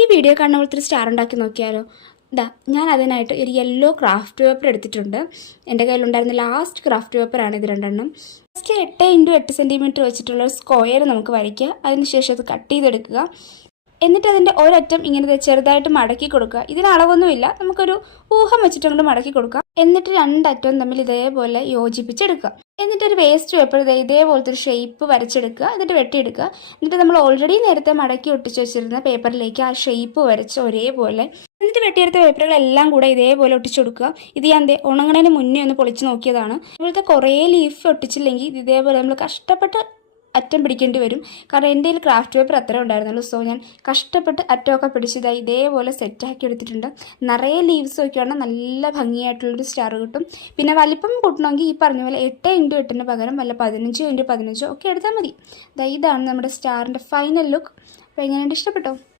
ഈ വീഡിയോ കാണുന്ന പോലത്തെ ഒരു സ്റ്റാർ ഉണ്ടാക്കി നോക്കിയാലോ. ഞാൻ അതിനായിട്ട് ഒരു യെല്ലോ ക്രാഫ്റ്റ് പേപ്പർ എടുത്തിട്ടുണ്ട്. എൻ്റെ കയ്യിലുണ്ടായിരുന്ന ലാസ്റ്റ് ക്രാഫ്റ്റ് പേപ്പറാണ് ഇത് രണ്ടെണ്ണം. ഫസ്റ്റ് 8x8 സെൻറ്റിമീറ്റർ വെച്ചിട്ടുള്ള ഒരു സ്ക്വയർ നമുക്ക് വരയ്ക്കുക. അതിനുശേഷം അത് കട്ട് ചെയ്തെടുക്കുക. എന്നിട്ട് അതിൻ്റെ ഒരറ്റം ഇങ്ങനെ ചെറുതായിട്ട് മടക്കി കൊടുക്കുക. ഇതിന് അളവൊന്നുമില്ല, നമുക്കൊരു ഊഹം വെച്ചിട്ട് അങ്ങോട്ട് മടക്കി കൊടുക്കുക. എന്നിട്ട് രണ്ടറ്റവും തമ്മിൽ ഇതേപോലെ യോജിപ്പിച്ചെടുക്കുക. എന്നിട്ടൊരു വേസ്റ്റ് പേപ്പർ ഇതേപോലത്തെ ഒരു ഷേപ്പ് വരച്ചെടുക്കുക. എന്നിട്ട് വെട്ടിയെടുക്കുക. എന്നിട്ട് നമ്മൾ ഓൾറെഡി നേരത്തെ മടക്കി ഒട്ടിച്ച് വെച്ചിരുന്ന പേപ്പറിലേക്ക് ആ ഷേപ്പ് വരച്ച് ഒരേപോലെ എന്നിട്ട് വെട്ടിയെടുത്ത പേപ്പറുകളെല്ലാം കൂടെ ഇതേപോലെ ഒട്ടിച്ചു കൊടുക്കുക. ഇത് ഞാൻ ഉണങ്ങണതിന് മുന്നേ ഒന്ന് പൊളിച്ച് നോക്കിയതാണ്. ഇപ്പോഴത്തെ കുറേ ലീഫ് ഒട്ടിച്ചില്ലെങ്കിൽ ഇതേപോലെ നമ്മൾ കഷ്ടപ്പെട്ട് അറ്റം പിടിക്കേണ്ടി വരും. കാരണം എൻ്റെ കയ്യിൽ ക്രാഫ്റ്റ് പേപ്പർ അത്ര ഉണ്ടായിരുന്നുള്ളൂ. സോ ഞാൻ കഷ്ടപ്പെട്ട് അറ്റമൊക്കെ പിടിച്ചതായി ഇതേപോലെ സെറ്റാക്കി എടുത്തിട്ടുണ്ട്. നിറയെ ലീവ്സ് വയ്ക്കുകയാണെങ്കിൽ നല്ല ഭംഗിയായിട്ടുള്ളൊരു സ്റ്റാർ കിട്ടും. പിന്നെ വലിപ്പം കൂട്ടണമെങ്കിൽ ഈ പറഞ്ഞ പോലെ 8x8 പകരം വല്ല 15x15 ഒക്കെ എടുത്താൽ മതി. ഇതാണ് നമ്മുടെ സ്റ്റാറിൻ്റെ ഫൈനൽ ലുക്ക്. അപ്പോൾ എങ്ങനെയുണ്ട്, ഇഷ്ടപ്പെട്ടോ?